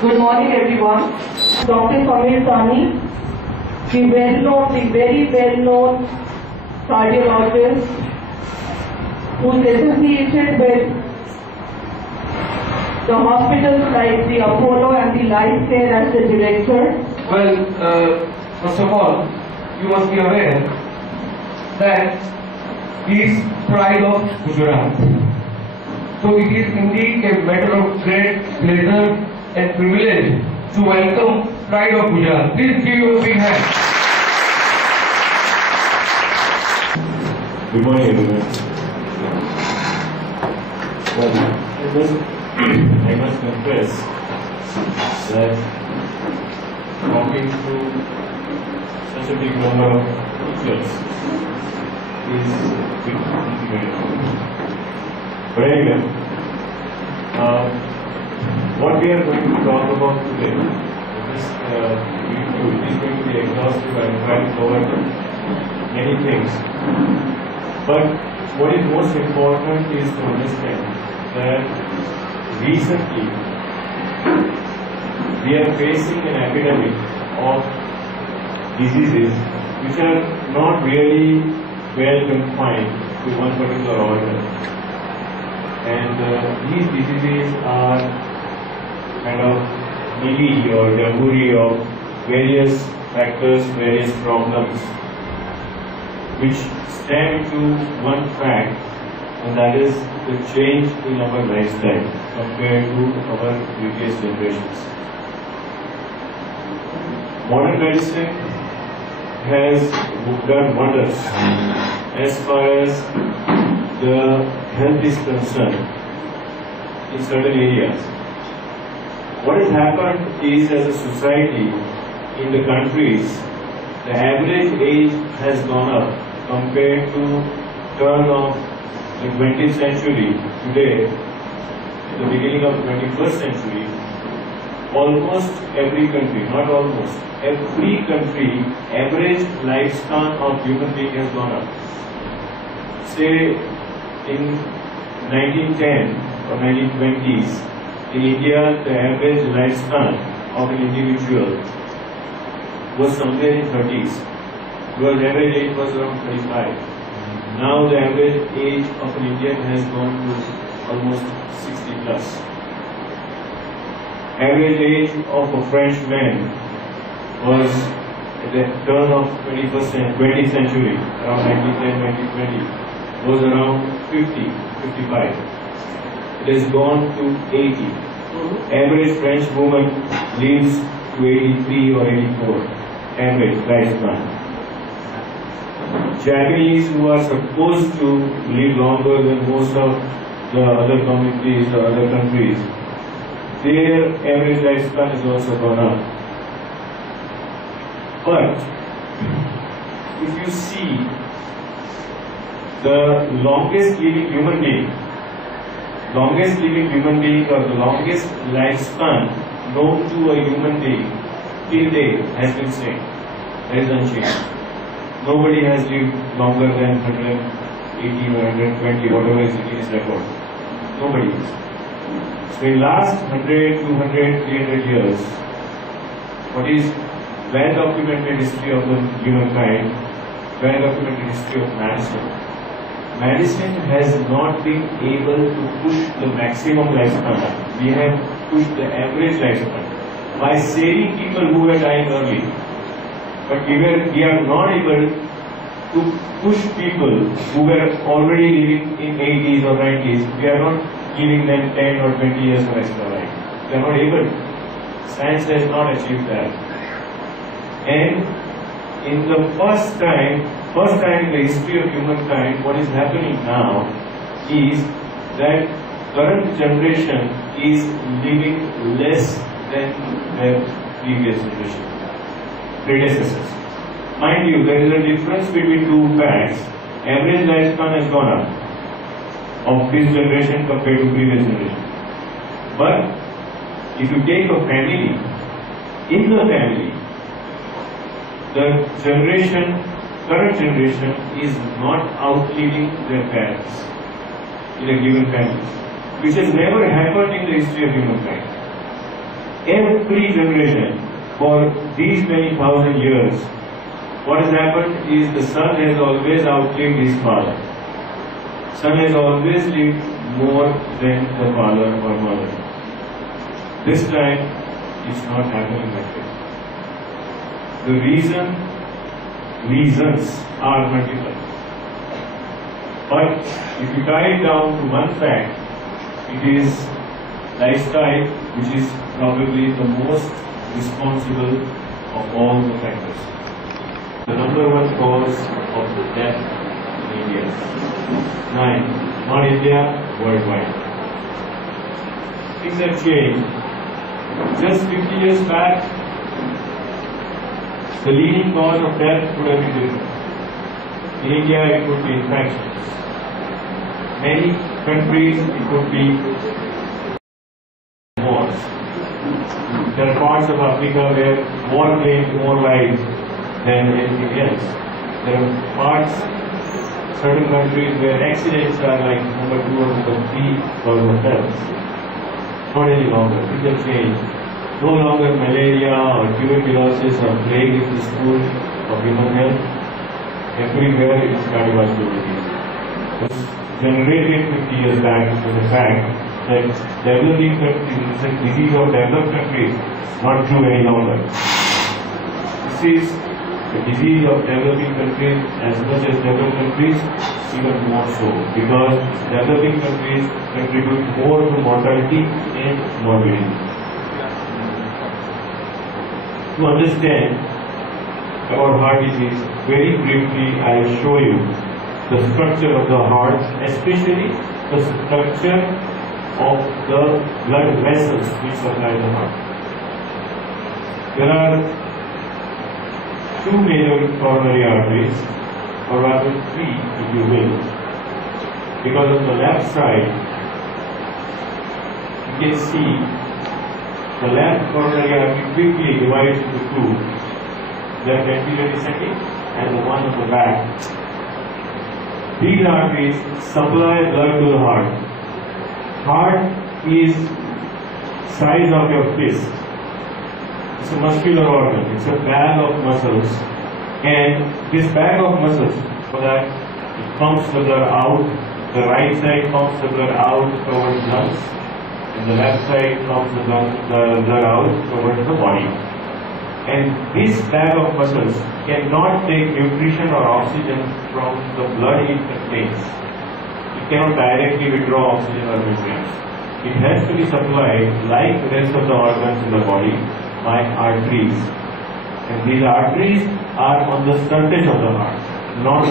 Good morning, everyone. Dr. Samir Sani, the very well-known cardiologist who is associated with the hospitals like the Apollo and the Lifecare as the director. Well, first of all, you must be aware that he is pride of Gujarat. So it is indeed a matter of great pleasure and privilege to welcome pride of Gujarat. Please give you a big hand. Good morning, everyone. Well, I must confess that talking to such a big number of teachers is a bit intimidating. But anyway, what we are going to talk about today is going to be exhaustive and try to cover many things. But what is most important is to understand that recently we are facing an epidemic of diseases which are not really well confined to one particular organ. And these diseases are kind of mealy or jamboree of various factors, various problems, which stem to one fact, and that is the change in our lifestyle compared to our previous generations. Modern medicine has done wonders as far as the health is concerned in certain areas. What has happened is, as a society in the countries, the average age has gone up compared to turn of the 20th century. Today, at the beginning of the 21st century, almost every country, not almost, every country, average lifespan of human being has gone up. Say, in 1910 or 1920s, in India, the average lifespan of an individual was somewhere in 30s. Because the average age was around 35. Now the average age of an Indian has gone to almost 60 plus. Average age of a Frenchman was at the turn of 20th century, around 1910, 1920, was around 50, 55. It has gone to 80. Average French woman lives to 83 or 84. Average lifespan. Japanese, who are supposed to live longer than most of the other communities or other countries, their average lifespan has also gone up. But if you see the longest living human being or the longest lifespan known to a human being till date has been same. That is unchanged. Nobody has lived longer than 180 or 120, whatever is the Guinness record. Nobody is. So in last 100, 200, 300 years, what is well-documented history of the humankind, well-documented history of medicine. Medicine has not been able to push the maximum lifespan. We have pushed the average lifespan by saving people who were dying early. But we are not able to push people who were already living in 80s or 90s. We are not giving them 10 or 20 years of extra life. We are not able. Science has not achieved that. And in the first time in the history of humankind, what is happening now is that current generation is living less than their previous generation. Predecessors. Mind you, there is a difference between two facts. Average lifespan has gone up of this generation compared to previous generation. But if you take a family, in the family, the current generation is not outliving their parents in a given family, which has never happened in the history of humankind. every generation for these many thousand years, what has happened is the son has always outlived his father. Son has always lived more than the father or mother. This time, it's not happening like this. The reasons are multiple. But if you tie it down to one fact, it is lifestyle which is probably the most responsible of all the factors. The number one cause of death in India. 9. Not India, worldwide. Things have changed. Just 50 years back, the leading cause of death would have been different. In India, it could be infections. Many countries, it could be wars. There are parts of Africa where war claims more lives than anything else. There are parts, certain countries where accidents are like number 2 or number 3 cause of death. Not any longer. Things have changed. No longer malaria or tuberculosis or plague is the school of human health. Everywhere it is cardiovascular disease. It was generated 50 years back to the fact that developing countries, the disease of developed countries, not true any longer. This is the disease of developing countries as much as developed countries, even more so, because developing countries contribute more to mortality and morbidity. To understand about heart disease, very briefly I will show you the structure of the heart, especially the structure of the blood vessels which supply the heart. There are 2 major coronary arteries, or rather 3 if you will. Because on the left side, you can see the left coronary artery quickly divides into 2, left anterior descending and the one on the back. These arteries supply blood to the heart. Heart is size of your fist. It's a muscular organ. It's a bag of muscles. And this bag of muscles, so that it pumps the blood out, the right side pumps the blood out towards lungs, and the left side pumps the blood out towards the body. And this bag of muscles cannot take nutrition or oxygen from the blood it contains. It cannot directly withdraw oxygen or nutrients. It has to be supplied, like the rest of the organs in the body, by arteries. And these arteries are on the surface of the heart, not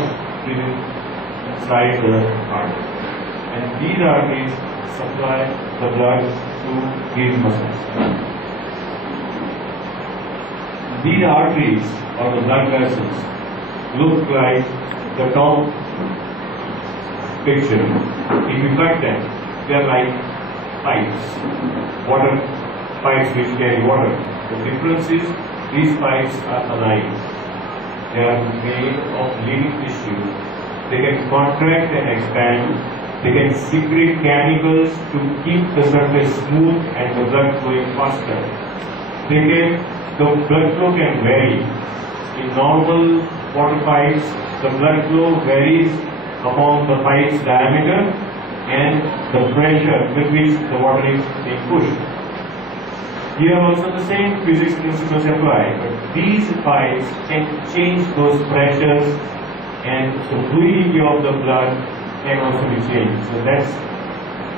inside the heart. And these arteries supply the blood to these muscles. These arteries, or the blood vessels, look like the top picture. If you cut them, they are like pipes, water pipes which carry water. The difference is these pipes are alive. They are made of living tissue. They can contract and expand. They can secrete chemicals to keep the surface smooth and the blood flowing faster. The blood flow can vary. In normal water pipes, the blood flow varies upon the pipe's diameter and the pressure with which the water is being pushed. Here also the same physics principles apply, but these pipes can change those pressures and the fluidity of the blood can also be changed. So that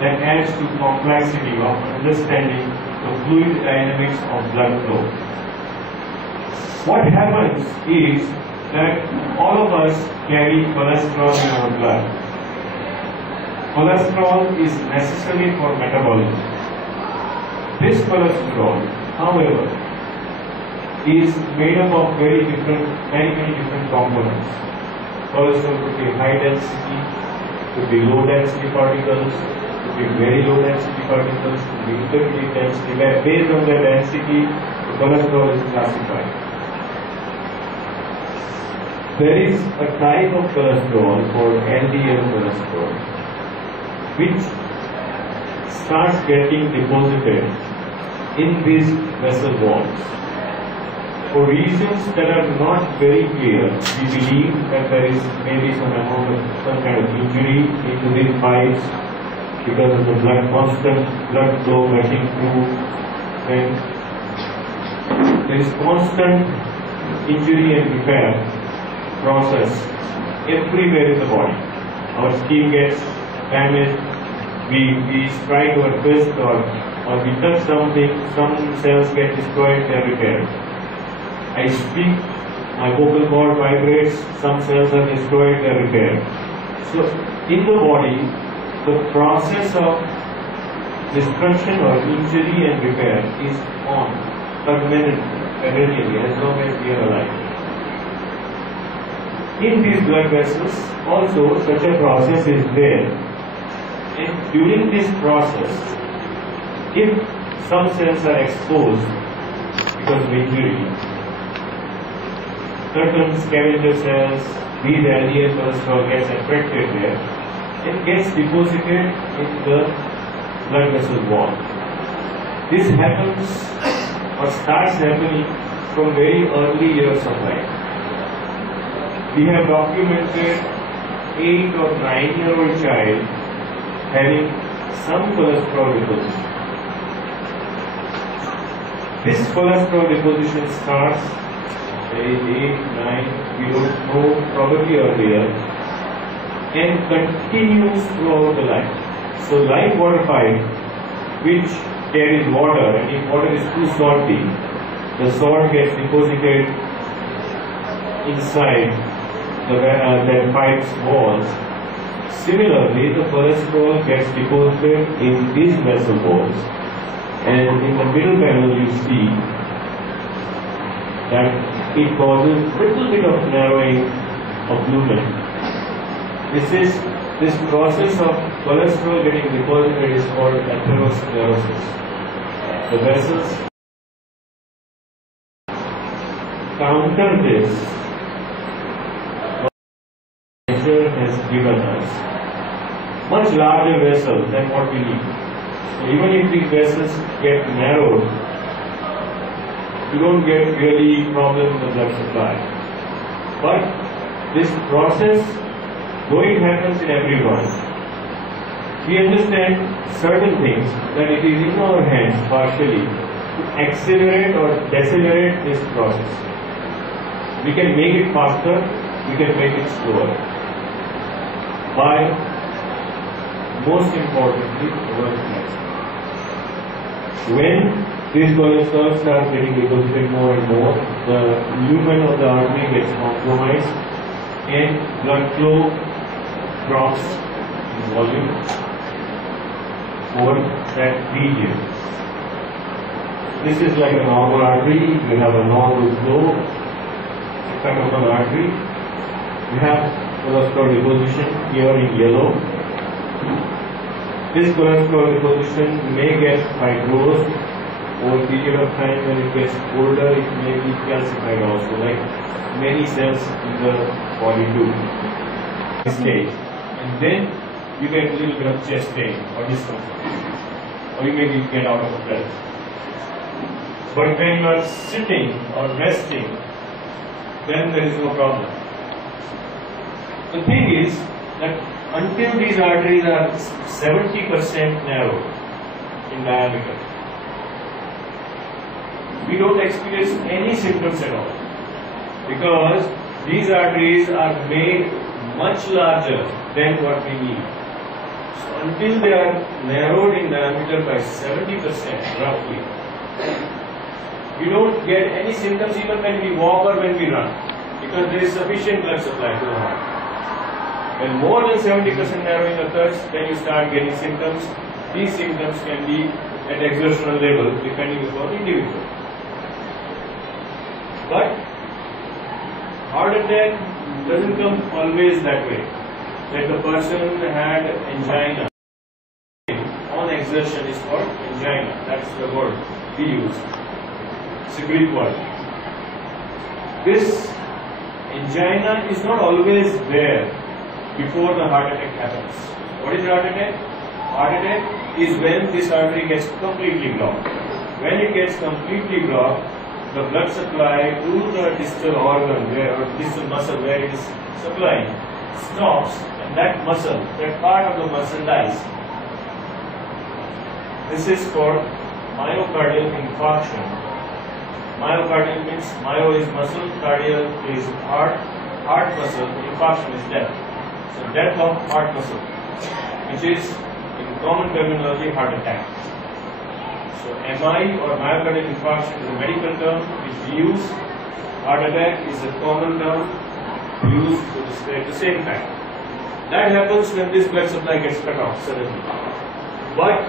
adds to complexity of understanding the fluid dynamics of blood flow. What happens is that all of us carry cholesterol in our blood. Cholesterol is necessary for metabolism. This cholesterol, however, is made up of many different components. Cholesterol could be high density, could be low density particles, could be very low density particles, could be intermediate density. Based on their density, the cholesterol is classified. There is a type of cholesterol called LDL cholesterol, which starts getting deposited in these vessel walls. For reasons that are not very clear, we believe that there is maybe some kind of injury into these pipes because of the constant blood flow rushing through them. There is constant injury and repair process everywhere in the body. Our skin gets damaged, we strike our fist or we touch something, some cells get destroyed, they are repaired. I speak, my vocal cord vibrates, some cells are destroyed, they are repaired. So in the body, the process of destruction or injury and repair is on permanently as long as we are alive. In these blood vessels also such a process is there, and during this process, if some cells are exposed because of injury, certain scavenger cells, these LDL cholesterol gets affected there and gets deposited in the blood vessel wall. This happens or starts happening from very early years of life. We have documented 8 or 9-year-old child having some cholesterol deposition. This cholesterol deposition starts age 8, 9, we don't know, probably earlier, and continues throughout the life. So like water pipe, which carries water, and if water is too salty, the salt gets deposited inside the pipe's walls. Similarly, the cholesterol gets deposited in these vessel walls, and in the middle panel you see that it causes a little bit of narrowing of lumen. This process of cholesterol getting deposited is called atherosclerosis. The vessels counter this. Nature has given us much larger vessels than what we need. So even if these vessels get narrowed, you don't get really problem in the blood supply. But this process, though it happens in everyone, we understand certain things that it is in our hands partially to accelerate or decelerate this process. We can make it faster, we can make it slower. By, most importantly, our flex. When these cholesterol start getting deposited more and more, the lumen of the artery gets compromised and blood flow drops in volume over that region. This is like a normal artery. You have a normal flow effect of an artery. You have cholesterol deposition here in yellow. This cholesterol deposition may get fibrosed over a period of time. When it gets older, it may be calcified also, like many cells in the body do. Stage. And then you get a little bit of chest pain or discomfort, or you maybe get out of breath. But when you are sitting or resting, then there is no problem. The thing is that until these arteries are 70% narrow in diameter, we don't experience any symptoms at all, because these arteries are made much larger than what we need. So until they are narrowed in diameter by 70% roughly, we don't get any symptoms even when we walk or when we run, because there is sufficient blood supply to the heart. When more than 70% narrowing occurs, then you start getting symptoms. These symptoms can be at exertional level depending upon individual. But heart attack doesn't come always that way. That the person had angina. On exertion is called angina. That's the word we use. It's a Greek word. This angina is not always there before the heart attack happens. What is heart attack? Heart attack is when this artery gets completely blocked. When it gets completely blocked, the blood supply to the distal organ where, or distal muscle where it is supplying stops, and that muscle, that part of the muscle dies. This is called myocardial infarction. Myocardial means myo is muscle, cardial is heart, heart muscle, infarction is death. So death of heart muscle, which is in common terminology heart attack. So MI or myocardial infarction is a medical term which we use. Heart attack is a common term used to describe the same fact. That happens when this blood supply gets cut off suddenly. But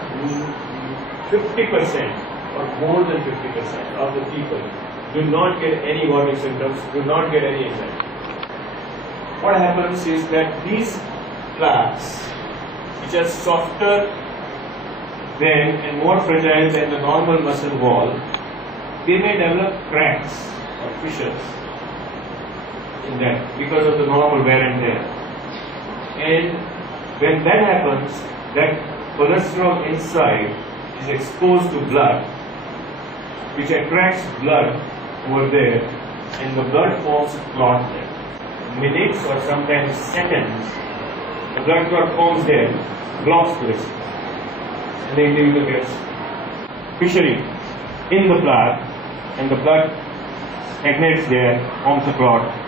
50% or more than 50% of the people do not get any warning symptoms, do not get any anxiety. What happens is that these plaques, which are softer than and more fragile than the normal muscle wall, they may develop cracks or fissures in that because of the normal wear and tear. And when that happens, that cholesterol inside is exposed to blood, which attracts blood over there, and the blood forms a clot there. Minutes or sometimes seconds, the blood clot forms there, blocks the vessel, and the individual gets fissuring in the plaque, and the blood stagnates there, forms a clot.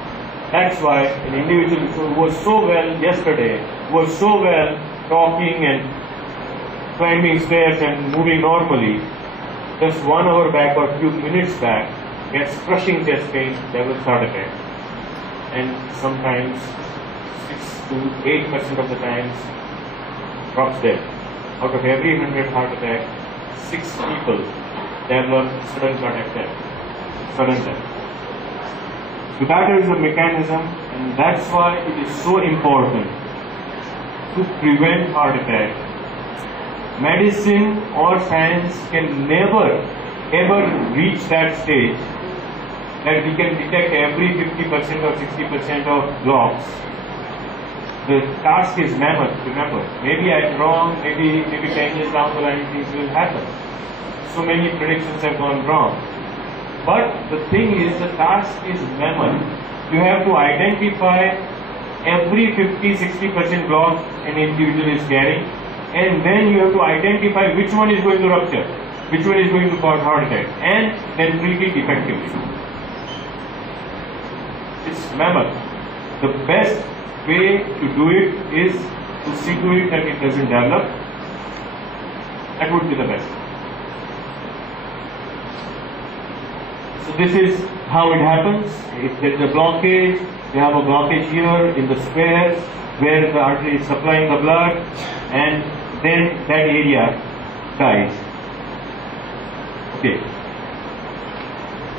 That's why an individual who was so well yesterday, was so well talking and climbing stairs and moving normally, just 1 hour back or few minutes back, gets crushing chest pain, develops heart attack. And sometimes 6 to 8% of the times drops dead. Out of every 100 heart attack, 6 people develop sudden cardiac death, sudden death. So that is the mechanism, and that's why it is so important to prevent heart attack. Medicine or science can never ever reach that stage that we can detect every 50% or 60% of blocks. The task is mammoth, remember. Maybe I'm wrong, maybe 10 years down the line things will happen. So many predictions have gone wrong. But the thing is, the task is mammoth. You have to identify every 50-60% block an individual is carrying, and then you have to identify which one is going to rupture, which one is going to cause heart attack, and then treat it effectively. It's mammoth. The best way to do it is to see to it that it doesn't develop. That would be the best. So this is how it happens. If there is a blockage, you have a blockage here in the square where the artery is supplying the blood, and then that area dies. Okay.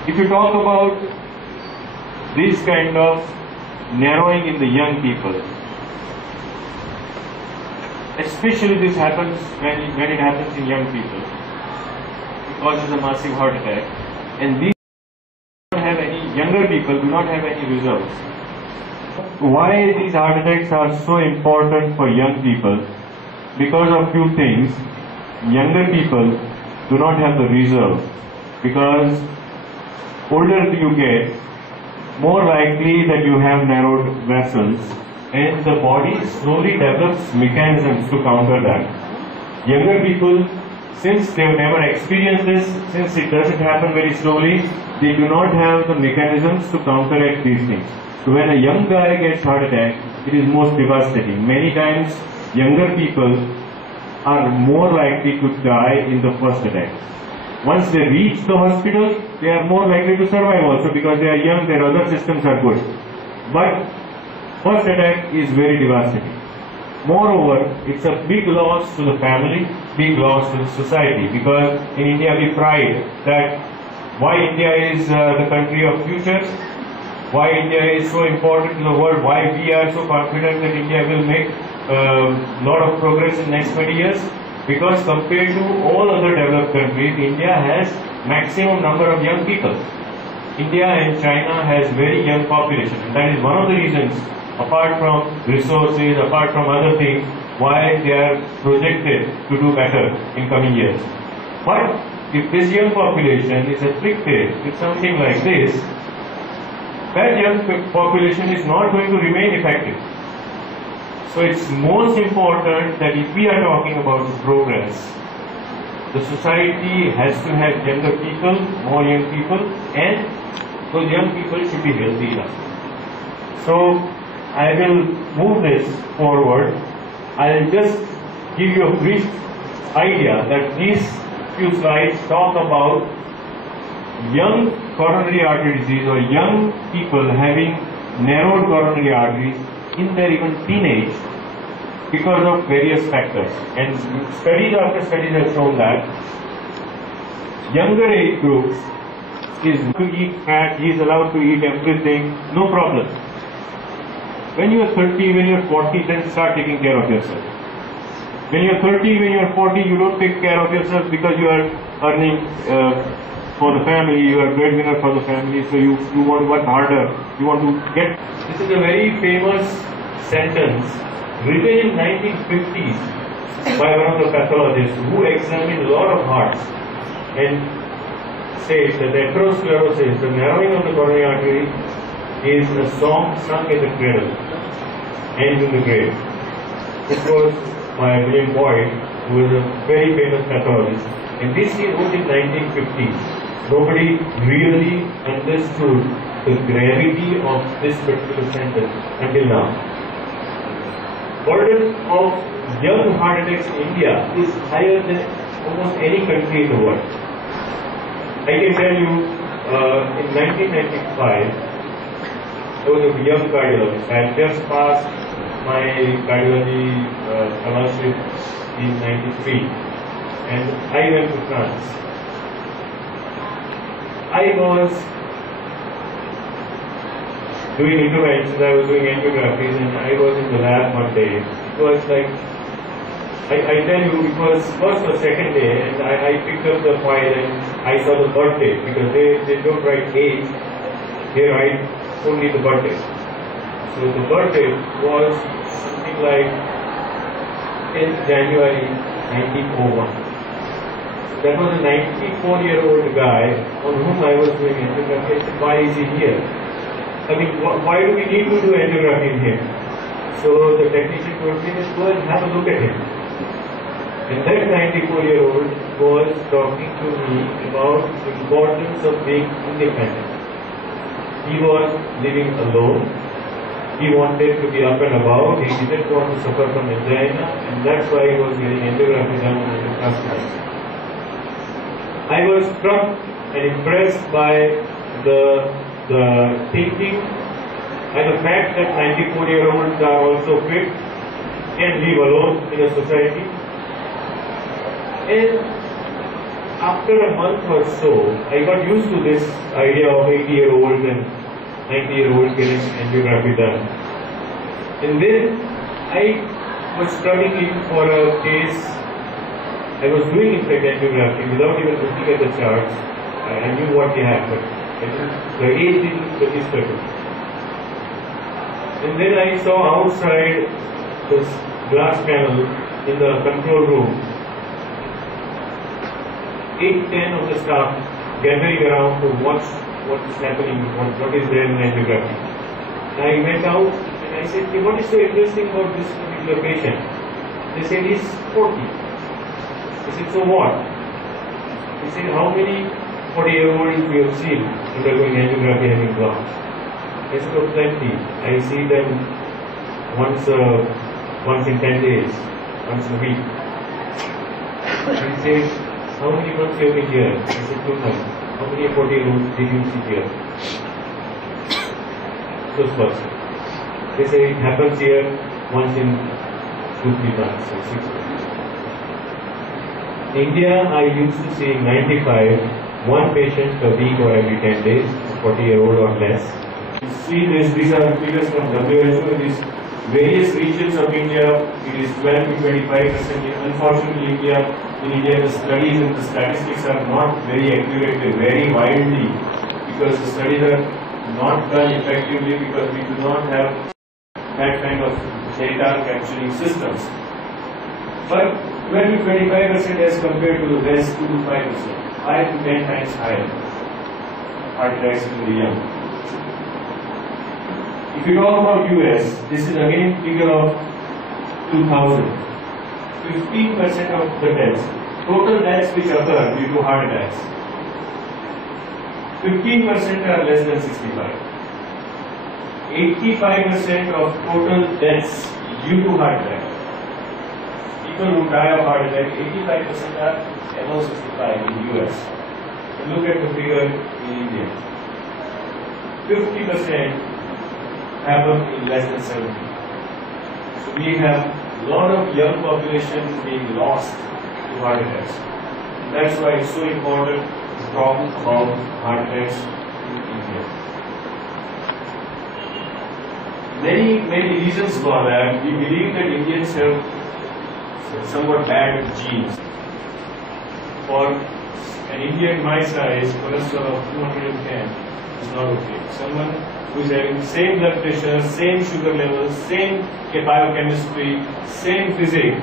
If you talk about this kind of narrowing in the young people, especially this happens when it happens in young people, it causes a massive heart attack, and these younger people do not have any reserves. Why these heart attacks are so important for young people? Because of few things. Younger people do not have the reserve, because older you get, more likely that you have narrowed vessels, and the body slowly develops mechanisms to counter that. Younger people, since they have never experienced this, since it doesn't happen very slowly, they do not have the mechanisms to counteract these things. So when a young guy gets heart attack, it is most devastating. Many times, younger people are more likely to die in the first attack. Once they reach the hospital, they are more likely to survive also because they are young, their other systems are good. But first attack is very devastating. Moreover, it's a big loss to the family, big loss to the society, because in India we pride that why India is the country of future, why India is so important to the world, why we are so confident that India will make a lot of progress in the next 20 years, because compared to all other developed countries, India has maximum number of young people. India and China has very young population, and that is one of the reasons, apart from resources, apart from other things, why they are projected to do better in coming years. But if this young population is afflicted with something like this, that young population is not going to remain effective. So it's most important that if we are talking about progress, the society has to have younger people, more young people, and those young people should be healthy enough. So I will move this forward. I'll just give you a brief idea that these few slides talk about young coronary artery disease or young people having narrowed coronary arteries in their even teenage because of various factors. And studies after studies have shown that younger age groups is to eat fat, he is allowed to eat everything, no problem. When you are 30, when you are 40, then start taking care of yourself. When you are 30, when you are 40, you don't take care of yourself because you are earning for the family, you are breadwinner for the family, so you want to work harder, you want to get... This is a very famous sentence written in 1950s by one of the pathologists who examined a lot of hearts and says that the atherosclerosis, the narrowing of the coronary artery, is a song sung in the cradle, ends in the grave. This was by William Boyd, who was a very famous pathologist, and this he wrote in 1950s. Nobody really understood the gravity of this particular sentence until now. Burden of young heart attacks in India is higher than almost any country in the world. I can tell you, in 1995, I was a young cardiologist. I had just passed my cardiology fellowship in 93, and I went to France. I was doing interventions, I was doing angiographies, and I was in the lab one day. It was like, I tell you, it was first or second day, and I picked up the file and I saw the birth date, because they don't write age, they write only the birth date. So the birth date was something like 10th January 1901. That was a 94-year-old guy on whom I was doing angiography. I said, why is he here? I mean, why do we need to do angiography in him? So the technician told me, just go and have a look at him. And that 94-year-old was talking to me about the importance of being independent. He was living alone. He wanted to be up and about. He didn't want to suffer from angina, and that's why he was getting angiography done on the hospital. I was struck and impressed by the thinking and the fact that 94-year-olds are also fit and live alone in a society. And after a month or so, I got used to this idea of 80-year-olds and 90-year-olds getting angiography done. And then I was studying for a case. I was doing in fact angiography without even looking at the charts. I knew what they had, but the age didn't register to me. And then I saw outside this glass panel in the control room, 8-10 of the staff gathering around to watch what is happening, what is there in angiography. I went out and I said, what is so interesting about this particular patient? They said he's 40. I said, so what? He said, how many 40-year-olds we have seen undergoing angiography having blocks? I said, oh, plenty. I see them once in 10 days, once a week. He said, how many months you have been here? I said, 2 months. How many 40-year-olds did you see here? Those person. They say it happens here once in 2-3 months or 6 months. In India, I used to see 95, one patient a week or every 10 days, 40-year-old or less. You see this, these are figures from WHO. In these various regions of India, it is 12 to 25%. Unfortunately, in India, the studies and the statistics are not very accurate. They vary widely because the studies are not done effectively because we do not have that kind of data capturing systems. But 12 to 25% as compared to the West, 2 to 5%. 5 to 10 times higher heart attacks in the young. If you talk about US, this is again figure of 2000. 15% of the deaths, total deaths which occur due to heart attacks, 15% are less than 65. 85% of total deaths due to heart attack. People who die of heart attack, 85% are above 65 in US. Look at the figure in India. 50% happen in less than 70. So we have a lot of young population being lost to heart attacks. That's why it's so important to talk about heart attacks in India. Many reasons for that. We believe that Indians have somewhat bad genes. For an Indian my size, cholesterol of 210 is not okay. Someone who is having same blood pressure, same sugar levels, same biochemistry, same physics,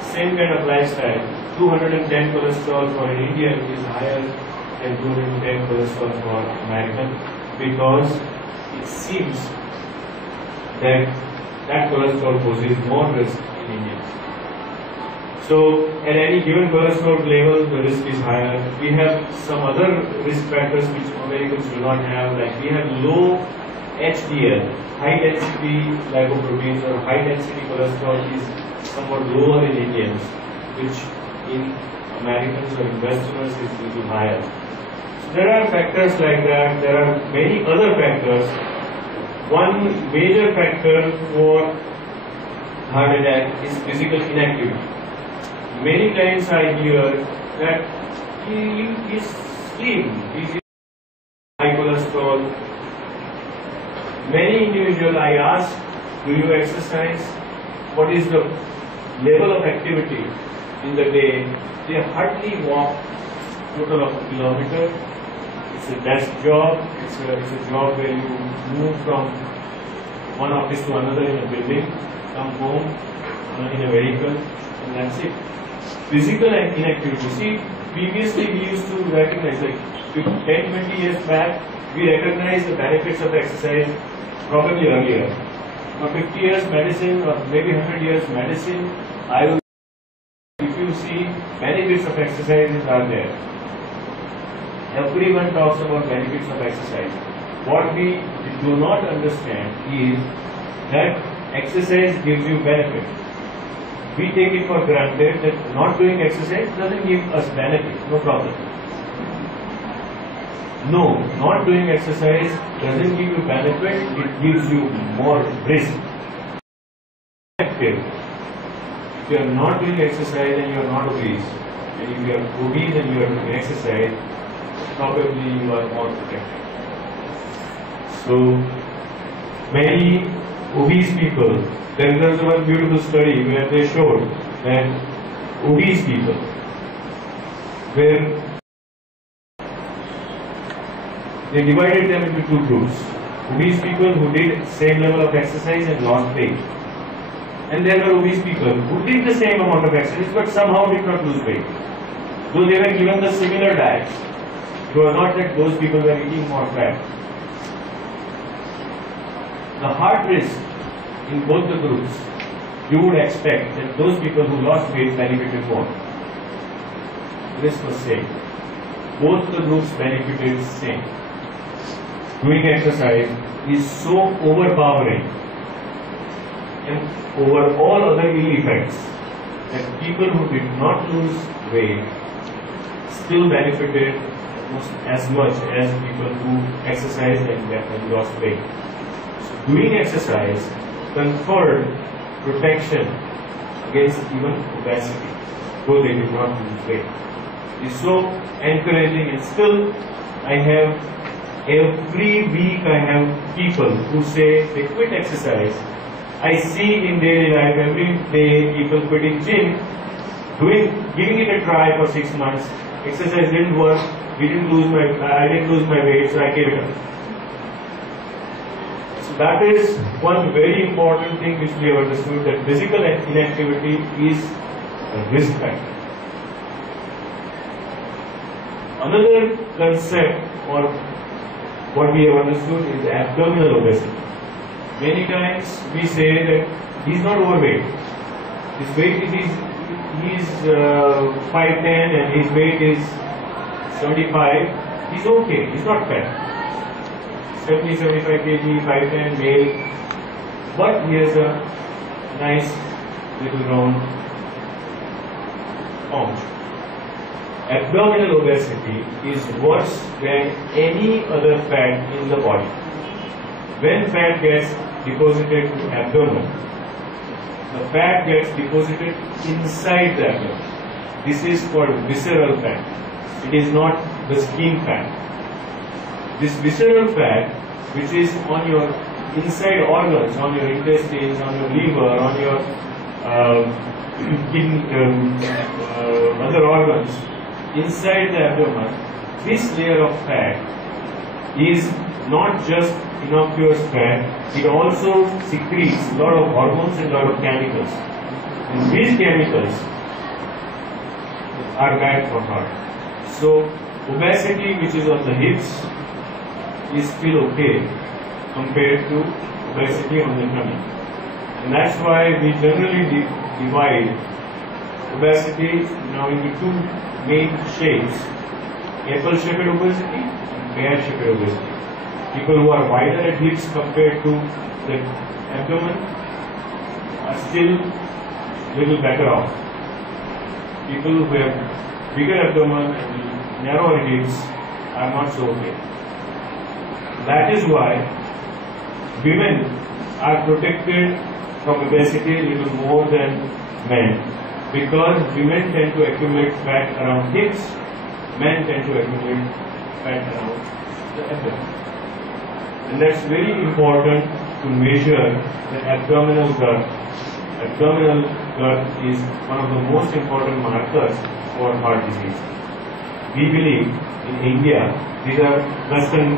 same kind of lifestyle, 210 cholesterol for an Indian is higher than 210 cholesterol for American, because it seems that cholesterol poses more risk in Indians. So at any given cholesterol level, the risk is higher. We have some other risk factors which Americans do not have, like we have low HDL, high density lipoproteins or high density cholesterol is somewhat lower in Indians, which in Americans or in Westerners is little higher. So there are factors like that. There are many other factors. One major factor for heart attack is physical inactivity. Many times I hear that he is slim, he is high cholesterol. Many individuals I ask, do you exercise? What is the level of activity in the day? They hardly walk total of a kilometer. It's a desk job. It's a job where you move from one office to another in a building, come home in a vehicle, and that's it. Physical inactivity. See, previously we used to recognize, like 10-20 years back, we recognized the benefits of exercise probably earlier. For 50 years medicine, or maybe 100 years medicine, if you see, benefits of exercises are there. Everyone talks about benefits of exercise. What we do not understand is that exercise gives you benefit. We take it for granted that not doing exercise doesn't give us benefit, no problem. No, not doing exercise doesn't give you benefit, it gives you more risk. If you are not doing exercise and you are not obese, and if you are obese and you are doing exercise, probably you are more protected. So, many obese people, there was one beautiful study where they showed that obese people where they divided them into two groups. Obese people who did same level of exercise and lost weight. And there were obese people who did the same amount of exercise but somehow did not lose weight. Though they were given the similar diets, it was not that those people were eating more fat. The heart risk in both the groups, you would expect that those people who lost weight benefited more. Risk was same. Both the groups benefited same. Doing exercise is so overpowering and over all other ill effects that people who did not lose weight still benefited almost as much as people who exercised and lost weight. So doing exercise conferred protection against even obesity, though they did not lose weight. It's so encouraging, and still I have every week I have people who say they quit exercise. I see in daily life every day people quitting gym, giving it a try for 6 months. Exercise didn't work. I didn't lose my weight, so I gave it up. So that is one very important thing which we have understood, that physical inactivity is a risk factor. Another concept or what we have understood is abdominal obesity. Many times we say that he is not overweight. His weight is he is 5'10" and his weight is 75. He's okay. He's not fat. 70-75 kg, 5'10", male, but he has a nice little round paunch. Abdominal obesity is worse than any other fat in the body. When fat gets deposited to abdomen, the fat gets deposited inside the abdomen. This is called visceral fat. It is not the skin fat. This visceral fat, which is on your inside organs, on your intestines, on your liver, on your other organs, inside the abdomen, this layer of fat is not just innocuous fat, it also secretes a lot of hormones and a lot of chemicals. And these chemicals are bad for heart. So, obesity which is on the hips is still okay compared to obesity on the tummy. And that's why we generally divide obesity now into two main shapes: apple-shaped obesity and pear-shaped obesity. People who are wider at hips compared to the abdomen are still little better off. People who have bigger abdomen and narrower hips are not so okay. That is why women are protected from obesity a little more than men, because women tend to accumulate fat around hips, men tend to accumulate fat around the abdomen. And that's very important to measure the abdominal girth. Abdominal girth is one of the most important markers for heart disease. We believe in India, these are Western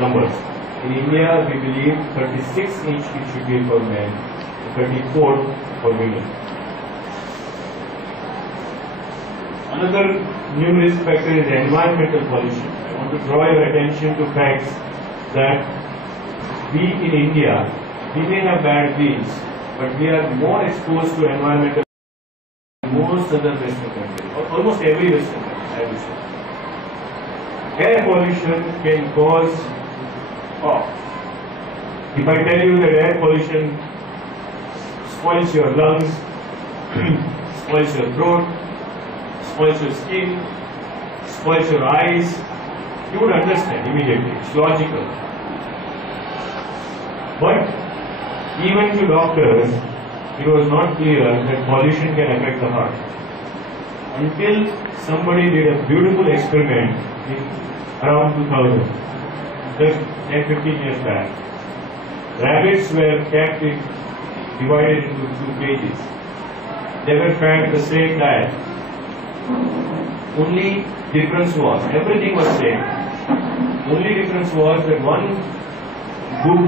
numbers. In India, we believe 36 inch it should be for men, 34 for women. Another new risk factor is environmental pollution. I want to draw your attention to facts that we in India, we may have bad genes, but we are more exposed to environmental than most other Western countries, or almost every Western country, I would say. Air pollution can cause cough. If I tell you that air pollution spoils your lungs, spoils your throat, spoils your skin, spoils your eyes, you would understand immediately. It's logical. But even to doctors, it was not clear that pollution can affect the heart. Until somebody did a beautiful experiment in around 2000, just 10-15 years back. Rabbits were kept divided into two cages. They were fed the same diet. Only difference was, everything was same. Only difference was that one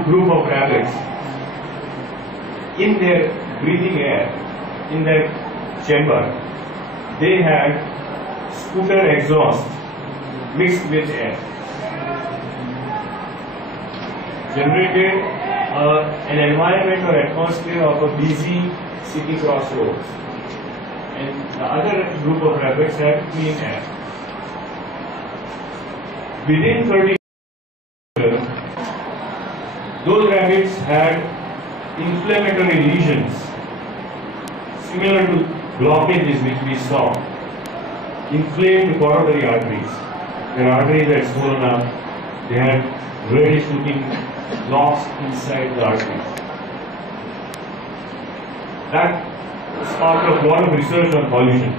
group of rabbits, in their breathing air, in their chamber, they had scooter exhaust mixed with air. Generated an environment or atmosphere of a busy city crossroads. And the other group of rabbits had clean air. Within 30 years, those rabbits had inflammatory lesions similar to blockages which we saw, inflamed coronary arteries. Their arteries had swollen up, they had reddish looking blocks inside the arteries. That sparked a lot of research on pollution.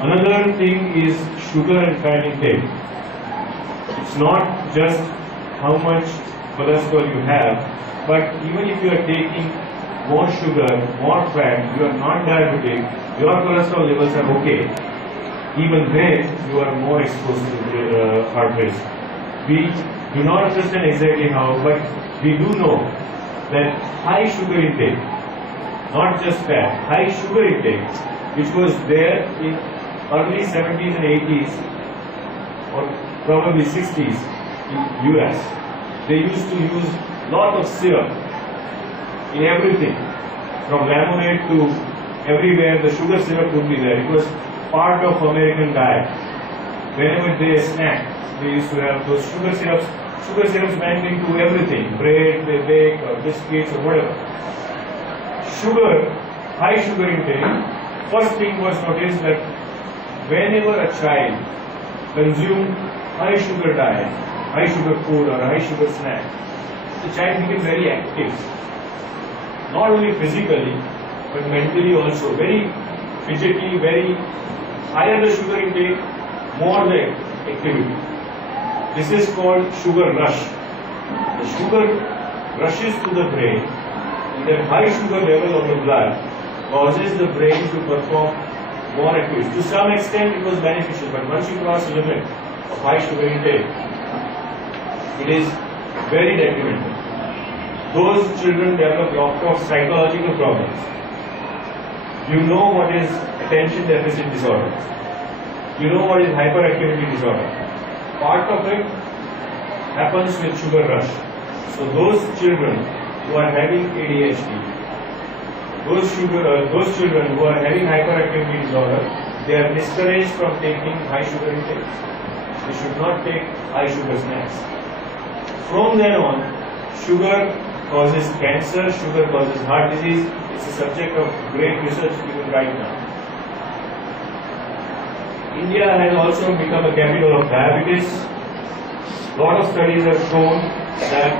Another thing is sugar and fat intake. It's not just how much cholesterol you have, but even if you are taking more sugar, more fat, you are not diabetic, your cholesterol levels are okay. Even then, you are more exposed to heart risk. We do not understand exactly how, but we do know that high sugar intake, not just fat, high sugar intake, which was there in early 70s and 80s, or probably 60s in US, they used to use lot of syrup in everything. From lemonade to everywhere, the sugar syrup would be there. It was part of American diet. Whenever they snack, they used to have those sugar syrups. Sugar syrups went into everything, bread, they bake, or biscuits, or whatever. Sugar, high sugar intake, first thing was noticed that whenever a child consumed high sugar diet, high sugar food or high sugar snack, the child became very active. Not only physically, but mentally also. Very fidgety, very higher the sugar intake, more the activity. This is called sugar rush. The sugar rushes to the brain, and the high sugar level of the blood causes the brain to perform more activities. To some extent it was beneficial, but once you cross the limit of high sugar intake, it is very detrimental. Those children develop lot of psychological problems. You know what is attention deficit disorder. You know what is hyperactivity disorder. Part of it happens with sugar rush. So those children who are having ADHD, those children who are having hyperactivity disorder, they are discouraged from taking high sugar intake. They should not take high sugar snacks. From then on, sugar causes cancer, sugar causes heart disease. It's a subject of great research even right now. India has also become a capital of diabetes. A lot of studies have shown that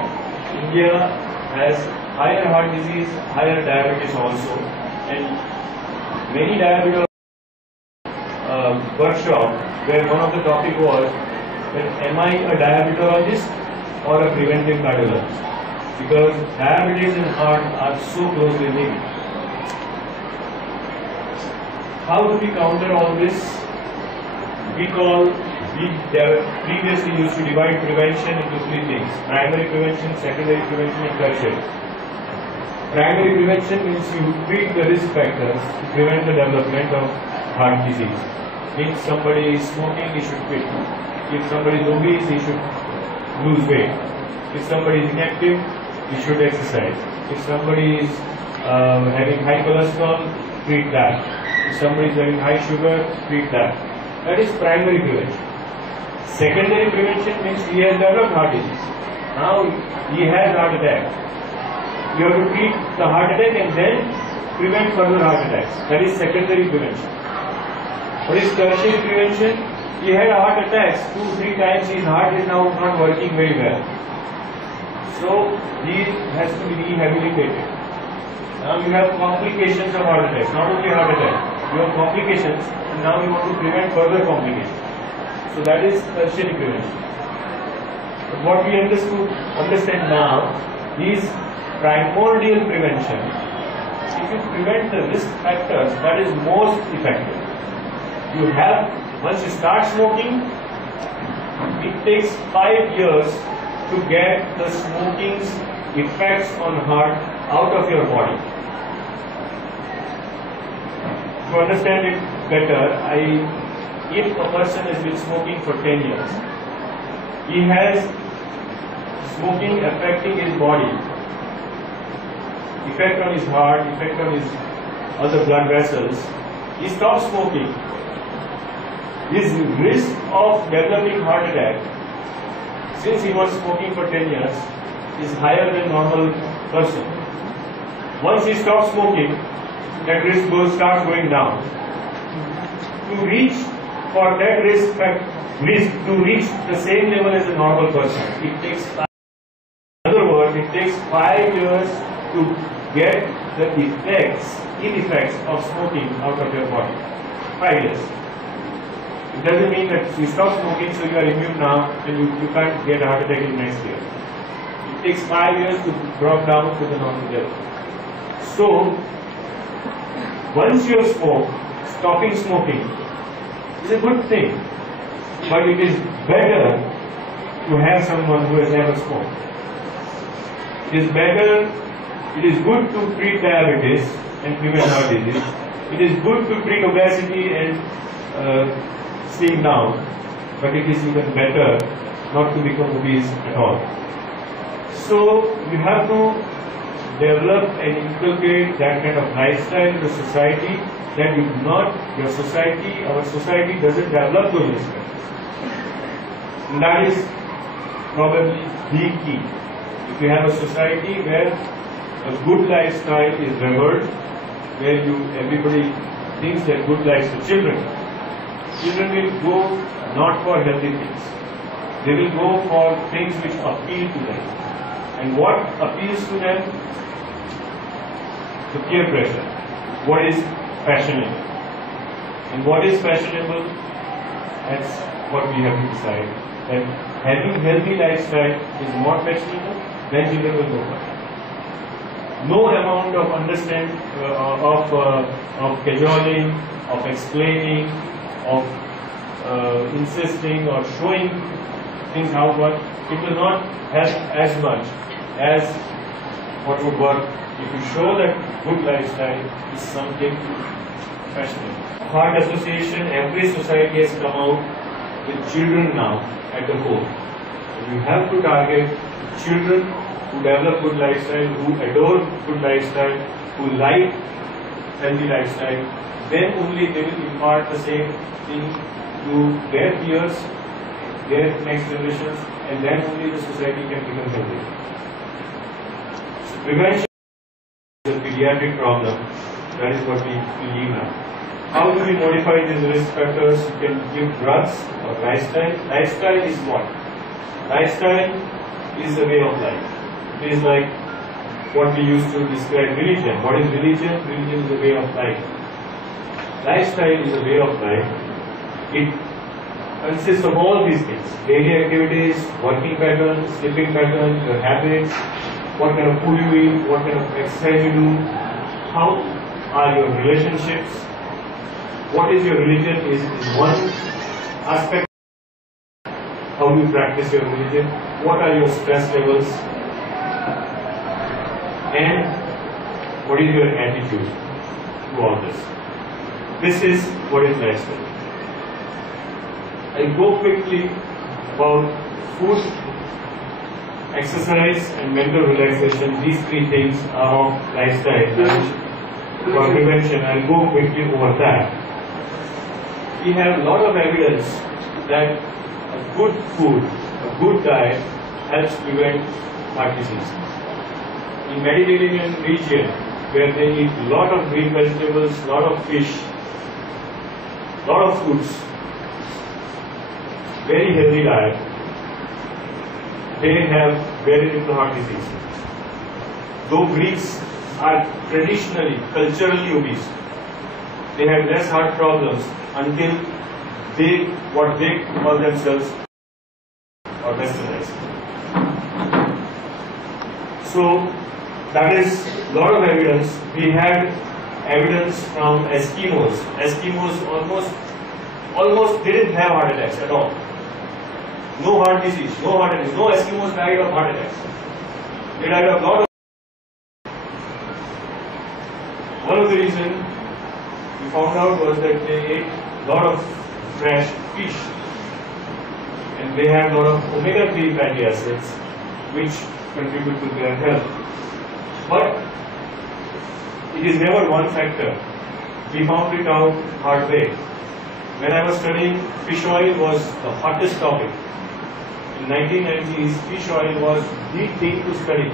India has higher heart disease, higher diabetes also. And many diabetes workshop where one of the topic was that am I a diabetologist or a preventive cardiologist? Because diabetes and heart are so closely linked. How do we counter all this? We previously used to divide prevention into three things: primary prevention, secondary prevention, and tertiary. Primary prevention means you treat the risk factors to prevent the development of heart disease. If somebody is smoking, he should quit. If somebody is obese, he should lose weight. If somebody is inactive, he should exercise. If somebody is having high cholesterol, treat that. If somebody is having high sugar, treat that. That is primary prevention. Secondary prevention means he has developed heart disease. Now he has heart attack. You have to treat the heart attack and then prevent further heart attacks. That is secondary prevention. What is tertiary prevention? He had a heart attacks 2-3 times. His heart is now not working very well. So he has to be rehabilitated. Now you have complications of heart attacks. Not only heart attack. You have complications, and now you want to prevent further complications. So that is tertiary prevention. But what we understand now is primordial prevention. If you prevent the risk factors, that is most effective. You have, once you start smoking, it takes 5 years to get the smoking's effects on heart out of your body. To understand it better, if a person has been smoking for 10 years, he has smoking affecting his body, effect on his heart, effect on his other blood vessels. He stops smoking. His risk of developing heart attack, since he was smoking for 10 years, is higher than normal person. Once he stops smoking, that risk starts going down. To reach for that risk to reach the same level as a normal person, it takes 5 years. In other words, it takes 5 years to get the effects of smoking out of your body. 5 years. It doesn't mean that you stop smoking so you are immune now and you can't get a heart attack in next year. It takes 5 years to drop down to the normal level. So, once you have smoked, stopping smoking is a good thing, but it is better to have someone who has never smoked. It is good to treat diabetes and prevent heart disease. It is good to treat obesity and slim down. but it is even better not to become obese at all. So you have to develop and inculcate that kind of lifestyle in the society that you do not, our society doesn't develop those aspects. And that is probably the key. If you have a society where a good lifestyle is revered, where everybody thinks that good life for children will go not for healthy things. They will go for things which appeal to them. And what appeals to them? The peer pressure. What is fashionable? And what is fashionable? That's what we have to decide. That having healthy lifestyle is more fashionable, then children will go for it. No amount of understanding, of cajoling, of explaining, of insisting or showing things how to work, it will not help as much as what would work if you show that good lifestyle is something fashionable. Heart Association, every society has come out with children now at the core. So you have to target children who develop good lifestyle, who adore good lifestyle, who like healthy lifestyle. Then only they will impart the same thing to their peers, their next generations, and then only the society can become healthy. So prevention is a pediatric problem. That is what we believe now. How do we modify these risk factors? You can give drugs or lifestyle. Lifestyle is what? Lifestyle is a way of life. It is like what we used to describe religion. What is religion? Religion is a way of life. Lifestyle is a way of life. It consists of all these things: daily activities, working pattern, sleeping pattern, your habits, what kind of food you eat, what kind of exercise you do, how are your relationships, what is your religion is one aspect. How do you practice your religion? What are your stress levels? And what is your attitude to all this? This is what is lifestyle. I'll go quickly about food, exercise and mental relaxation. These three things are of lifestyle. And for prevention, I'll go quickly over that. We have a lot of evidence that a good food, a good diet helps prevent heart disease. In Mediterranean region, where they eat a lot of green vegetables, a lot of fish, a lot of fruits, very healthy diet, they have very little heart disease. Though Greeks are traditionally, culturally obese, they have less heart problems until they, what they call themselves, are westernized. So that is a lot of evidence. We had evidence from Eskimos. Eskimos almost didn't have heart attacks at all. No heart disease, no heart disease. No Eskimos died of heart attacks. They died of a lot of. One of the reasons we found out was that they ate a lot of fresh fish, and they had a lot of omega-3 fatty acids, which contribute to their health. But it is never one factor. We found it out hard way. When I was studying, fish oil was the hottest topic. In 1990s, fish oil was the thing to study.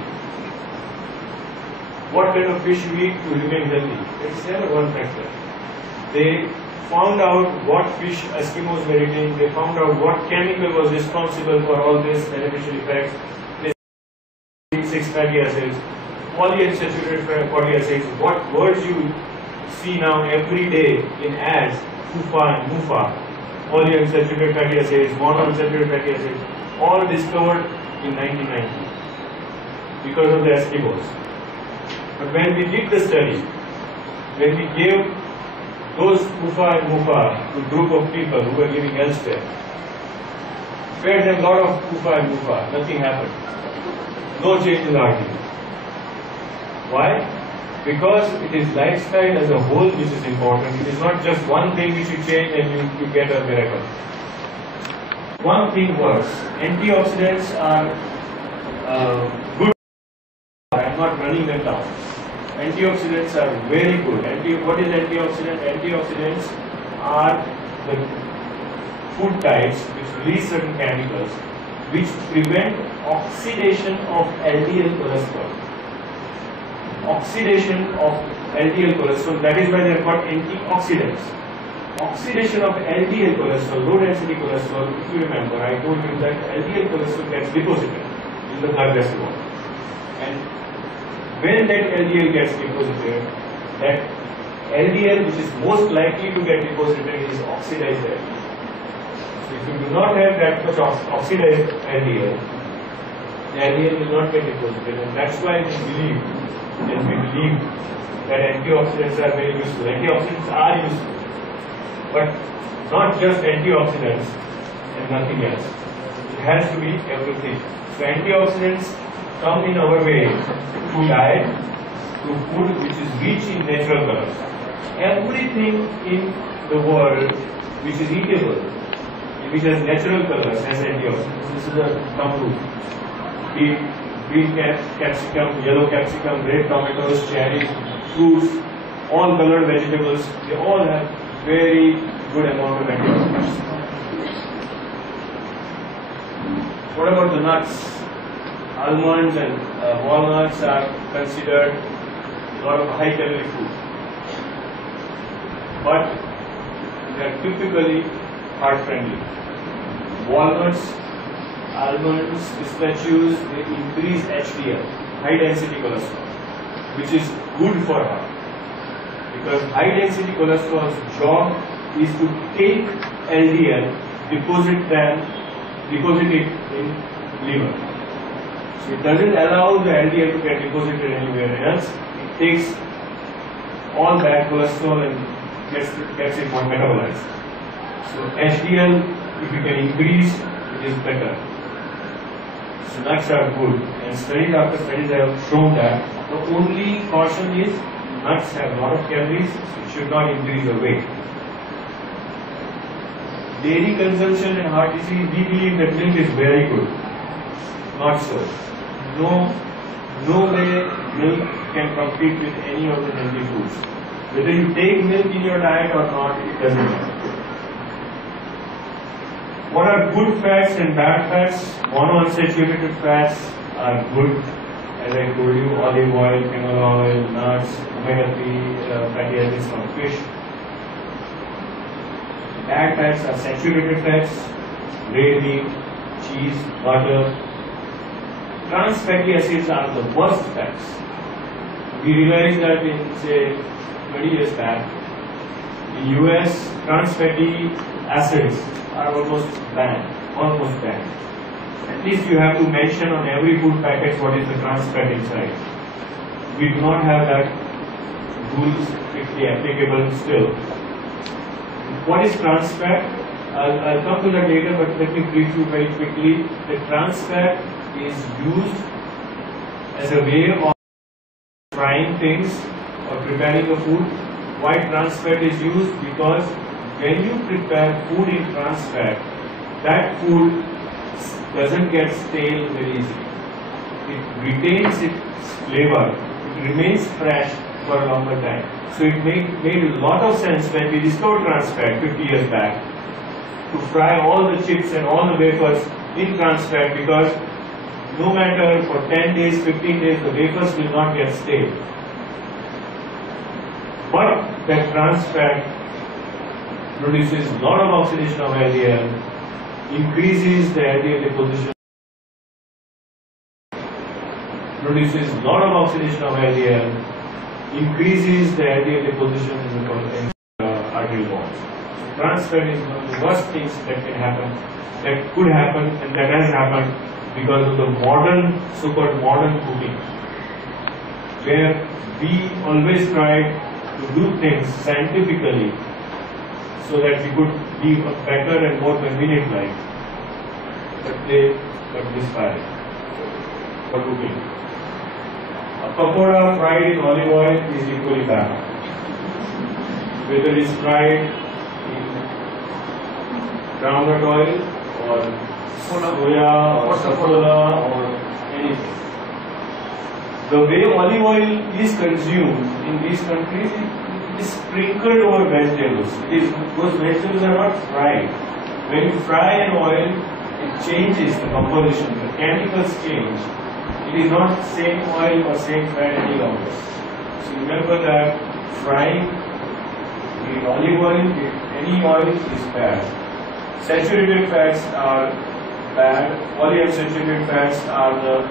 What kind of fish you eat to remain healthy? It's never one factor. They found out what fish Eskimos were eating. They found out what chemical was responsible for all these beneficial effects. They 6 fatty acids, polyunsaturated fatty acids. What words you see now every day in ads, FUFA and MUFA, polyunsaturated fatty acids, monounsaturated fatty acids, all discovered in 1990 because of the Eskimos. But when we did the study, when we gave those FUFA and MUFA to a group of people who were living elsewhere, fed them a lot of FUFA and MUFA, nothing happened. No change in the RT. Why? Because it is lifestyle as a whole which is important. It is not just one thing which you change and you get a miracle. one thing works. Antioxidants are good. I'm not running them down. Antioxidants are very good. What is antioxidant? Antioxidants are the food types which release certain chemicals which prevent oxidation of LDL cholesterol. Oxidation of LDL cholesterol, that is why they are called antioxidants. Oxidation of LDL cholesterol, low density cholesterol, if you remember, I told you that LDL cholesterol gets deposited in the blood vessel. And when that LDL gets deposited, that LDL which is most likely to get deposited is oxidized LDL. So if you do not have that much oxidized LDL, the LDL will not get deposited, and that's why we believe that antioxidants are very useful. Antioxidants are useful, but not just antioxidants and nothing else. It has to be everything. So antioxidants come in our way through diet, through food which is rich in natural colors. Everything in the world which is eatable, which has natural colors, has antioxidants. This is a thumb rule. Green capsicum, yellow capsicum, red tomatoes, cherries, fruits, all colored vegetables, they all have very good amount of antioxidants. What about the nuts? Almonds and walnuts are considered a lot of high calorie food, but they are typically heart friendly. Walnuts, almonds, pistachios, they increase HDL, high density cholesterol, which is good for heart. Because high density cholesterol's job is to take LDL, deposit it in liver. So it doesn't allow the LDL to get deposited anywhere else. It takes all bad cholesterol and gets it metabolized. So HDL, if you can increase, it is better. So nuts are good, and studies after studies have shown that. The only caution is nuts have a lot of calories, so it should not increase your weight. Dairy consumption and heart disease, we believe that milk is very good. Not so. No way milk can compete with any of the healthy foods. Whether you take milk in your diet or not, it doesn't matter. What are good fats and bad fats? Monounsaturated fats are good. As I told you, olive oil, canola oil, nuts, omega-3 fatty acids from fish. Bad fats are saturated fats, red meat, cheese, butter. Trans fatty acids are the worst fats. We realized that in, say, 20 years back, in US, trans fatty acids are almost banned. At least you have to mention on every food packet what is the trans fat inside. We do not have that rules strictly applicable still. What is trans fat? I'll come to that later, but let me brief you very quickly. The trans fat is used as a way of frying things or preparing a food. Why trans fat is used? Because when you prepare food in trans fat, that food doesn't get stale very easily. It retains its flavor. It remains fresh for a longer time. So it made a lot of sense when we discovered trans fat 50 years back to fry all the chips and all the wafers in trans fat, because no matter for 10 days, 15 days, the wafers will not get stale. But that trans fat produces a lot of oxidation of LDL, increases the LDL deposition, produces a lot of oxidation of LDL, increases the LDL deposition in the arterial walls. So trans fat is one of the worst things that can happen, that could happen, and that has happened because of the modern, so-called modern cooking, where we always tried to do things scientifically so that we could live a better and more convenient life, but they got misfired for cooking. A pakoda fried in olive oil is equally bad. Whether it is fried in groundnut oil or soya or saffrola or anything. The way olive oil is consumed in these countries is sprinkled over vegetables. Those vegetables are not fried. When you fry an oil, it changes the composition, the chemicals change. It is not same oil or same fat any longer. So remember that frying in olive oil, any oil is bad. Saturated fats are bad. Polyunsaturated fats are the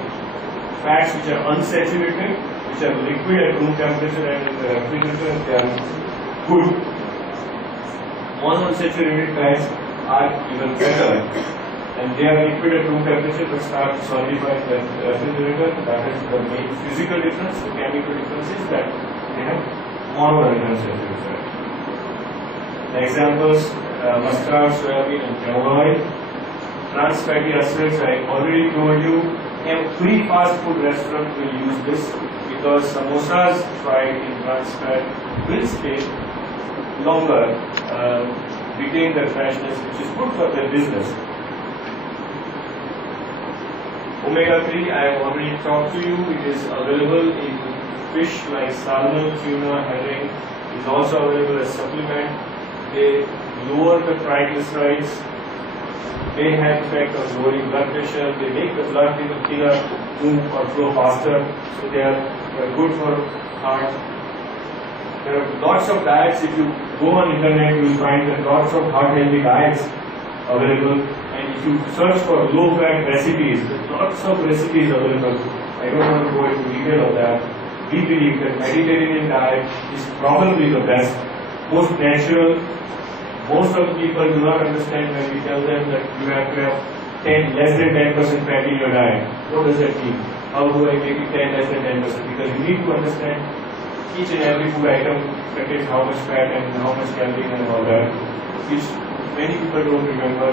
fats which are unsaturated, which are liquid at room temperature and in the refrigerator, they are good. Monounsaturated fats are even better, and they are liquid at room temperature but start solidifying in the refrigerator. That is the main physical difference. The chemical difference is that they have monounsaturated fat. The examples: mustard, soybean, and canola oil. Trans fatty acids, I already told you. Every fast food restaurant will use this because samosas fried in trans fat will stay longer, retain their freshness, which is good for their business. Omega-3, I have already talked to you. It is available in fish like salmon, tuna, herring. It is also available as supplement. They lower the triglycerides. They have effect on lowering blood pressure. They make the blood thinner, move or flow faster. So they are good for heart. There are lots of diets. If you go on internet, you will find that lots of heart healthy diets available. And if you search for low fat recipes, there are lots of recipes available. I don't want to go into detail of that. We believe that Mediterranean diet is probably the best, most natural. Most of the people do not understand when we tell them that you have to have less than 10% fat in your diet. What does that mean? How do I make it 10 less than 10%? Because you need to understand each and every food item contains how much fat and how much calories and all that, which many people don't remember,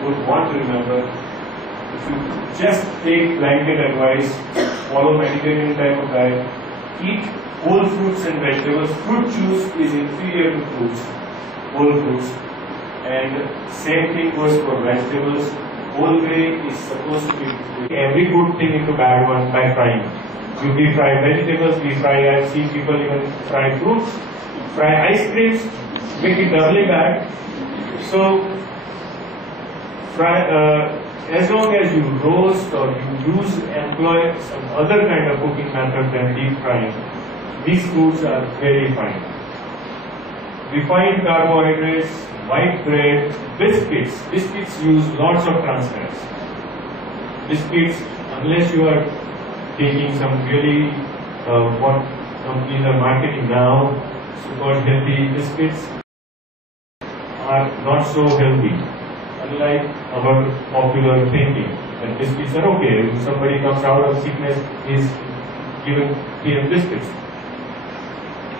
don't want to remember. If you just take blanket advice, follow Mediterranean type of diet, eat whole fruits and vegetables. Fruit juice is inferior to fruits. Whole fruits, and same thing goes for vegetables. Whole grain is supposed to be every good thing into bad one by frying. We fry vegetables, we fry, I've seen people even fry fruits, fry ice creams, make it doubly bad. So, fry, as long as you roast or you employ some other kind of cooking method than deep frying, these foods are very fine. Refined carbohydrates, white bread, biscuits. Biscuits use lots of trans fats. Biscuits, unless you are taking some really what companies are marketing now, so-called healthy biscuits, are not so healthy. Unlike our popular thinking that biscuits are okay. If somebody comes out of sickness, is given biscuits.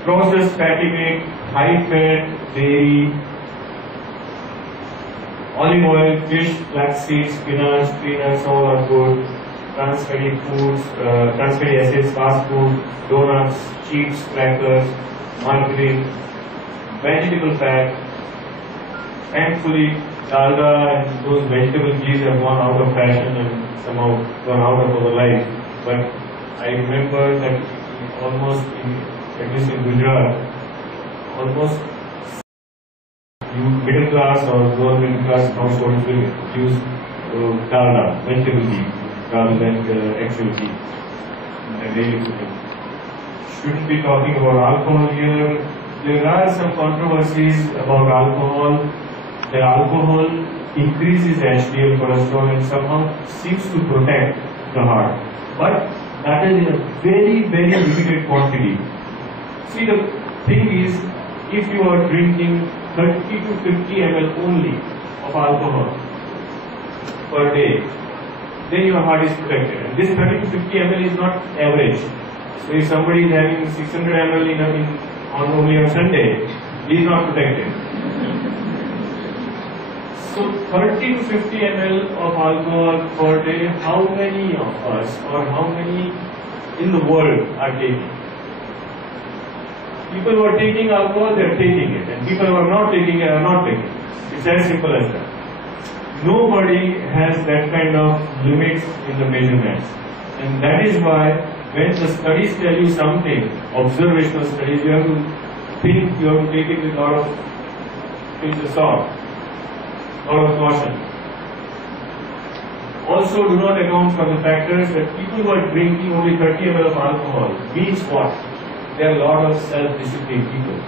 Processed fatty meat, high fat, dairy, olive oil, fish, flax seeds, spinach, peanuts, all are good. Trans fatty foods, trans fatty acids, fast food, donuts, chips, crackers, margarine, vegetable fat. Thankfully, dalda and those vegetable ghees have gone out of fashion and somehow gone out of our life. But I remember that almost at least in Gujarat, almost middle class or lower middle class households will use dalda, vegetable ghee, rather than actual ghee in their daily cooking. Shouldn't be talking about alcohol here. There are some controversies about alcohol. The alcohol increases HDL cholesterol and somehow seems to protect the heart. But that is in a very, very limited quantity. See, the thing is, if you are drinking 30 to 50 ml only of alcohol per day, then your heart is protected. And this 30 to 50 ml is not average. So if somebody is having 600 ml on only on Sunday, he is not protected. So 30 to 50 ml of alcohol per day, how many of us or how many in the world are taking? People who are taking alcohol, they are taking it, and people who are not taking it are not taking it. It's as simple as that. Nobody has that kind of limits in the measurements. And that is why when the studies tell you something, observational studies, you have to think, you have to take it with a lot of pinch of salt, a lot of caution. Also, do not account for the factors that people who are drinking only 30 ml of alcohol means what? There are a lot of self-disciplined people.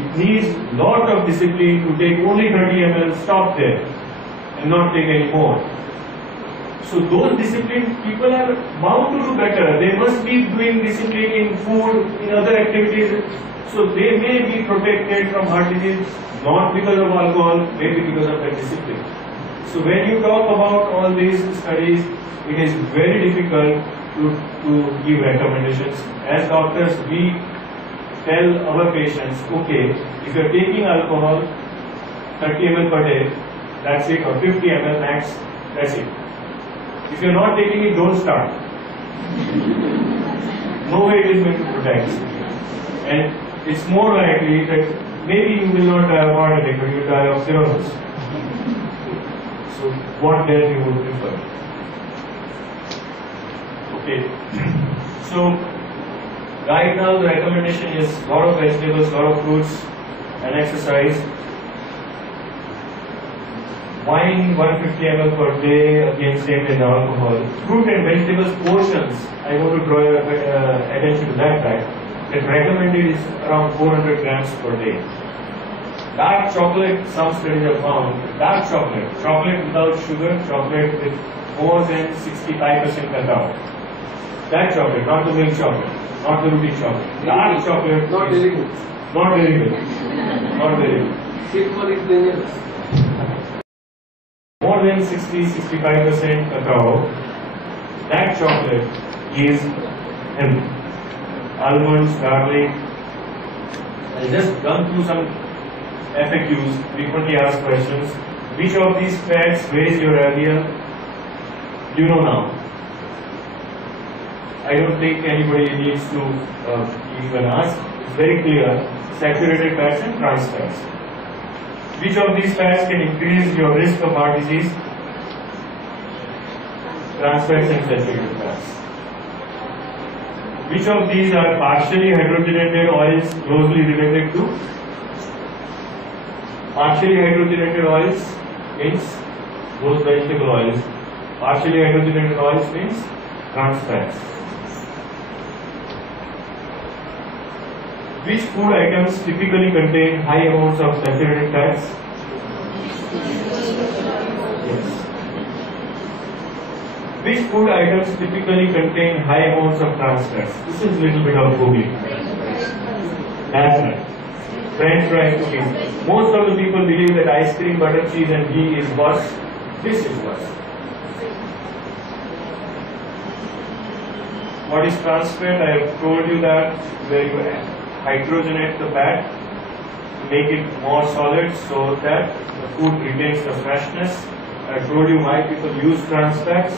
It needs a lot of discipline to take only 30 ml, stop there, and not take any more. So those disciplined people are bound to do better. They must be doing discipline in food, in other activities. So they may be protected from heart disease, not because of alcohol, maybe because of their discipline. So when you talk about all these studies, it is very difficult to give recommendations. As doctors, we tell our patients, okay, if you are taking alcohol, 30 ml per day, that's it, or 50 ml max, that's it. If you are not taking it, don't start. No way it is going to protect. And it's more likely that maybe you will not die of heart attack, but you will die of cirrhosis. So what then you would prefer? Okay. So right now the recommendation is a lot of vegetables, a lot of fruits, and exercise. Wine 150 ml per day, again same as alcohol. Fruit and vegetables portions, I want to draw your attention to that fact. That recommended is around 400 grams per day. Dark chocolate, some studies have found, dark chocolate, chocolate without sugar, chocolate with more than 65% cacao. That chocolate, not the milk chocolate, not the routine chocolate. Dark chocolate, Not very good. not very good. Not very good. Silver is dangerous. More than 60-65% cacao, that chocolate is healthy. Almonds, garlic. I just gone through some FAQs, frequently asked questions. Which of these fats raise your LDL? You know now. I don't think anybody needs to even ask. It's very clear. Saturated fats and trans fats. Which of these fats can increase your risk of heart disease? Trans fats and saturated fats. Which of these are partially hydrogenated oils closely related to? Partially hydrogenated oils means those vegetable oils. Partially hydrogenated oils means trans fats. Which food items typically contain high amounts of saturated fats? Yes. Which food items typically contain high amounts of trans fats? This is a little bit of googling. That's right. French fry cookies. Most of the people believe that ice cream, butter, cheese and ghee is worse. This is worse. What is trans fat? I have told you that where you hydrogenate the fat, make it more solid so that the food retains the freshness. I told you why people use trans fats.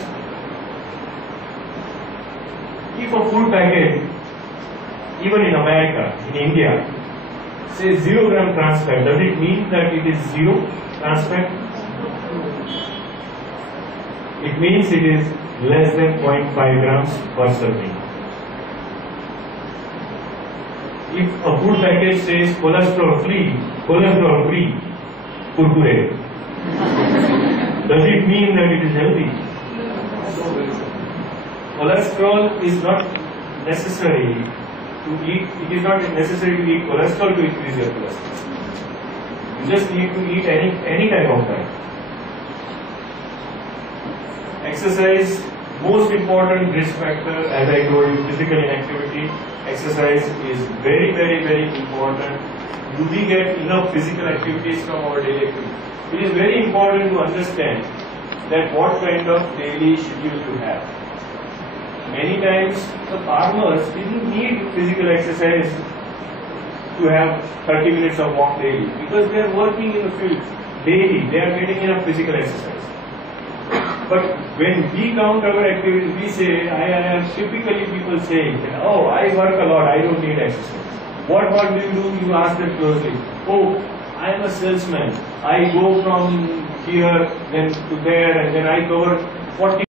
If a food packet, even in America, in India, says 0 gram trans fat, does it mean that it is 0 trans fat? It means it is less than 0.5 grams per serving. If a food package says cholesterol free, kurkure, does it mean that it is healthy? Cholesterol is not necessary to eat. It is not necessary to eat cholesterol to increase your cholesterol. You just need to eat any type of diet. Exercise, most important risk factor, as I told you, physical inactivity. Exercise is very, very, very important. Do we get enough physical activities from our daily activities? It is very important to understand that what kind of daily schedule you have. Many times the farmers didn't need physical exercise to have 30 minutes of walk daily because they are working in the field daily. They are getting enough physical exercise. But when we count our activities, we say, I have typically people saying, oh, I work a lot, I don't need exercise. What do? You ask them closely. Oh, I am a salesman. I go from here, then to there, and then I cover 40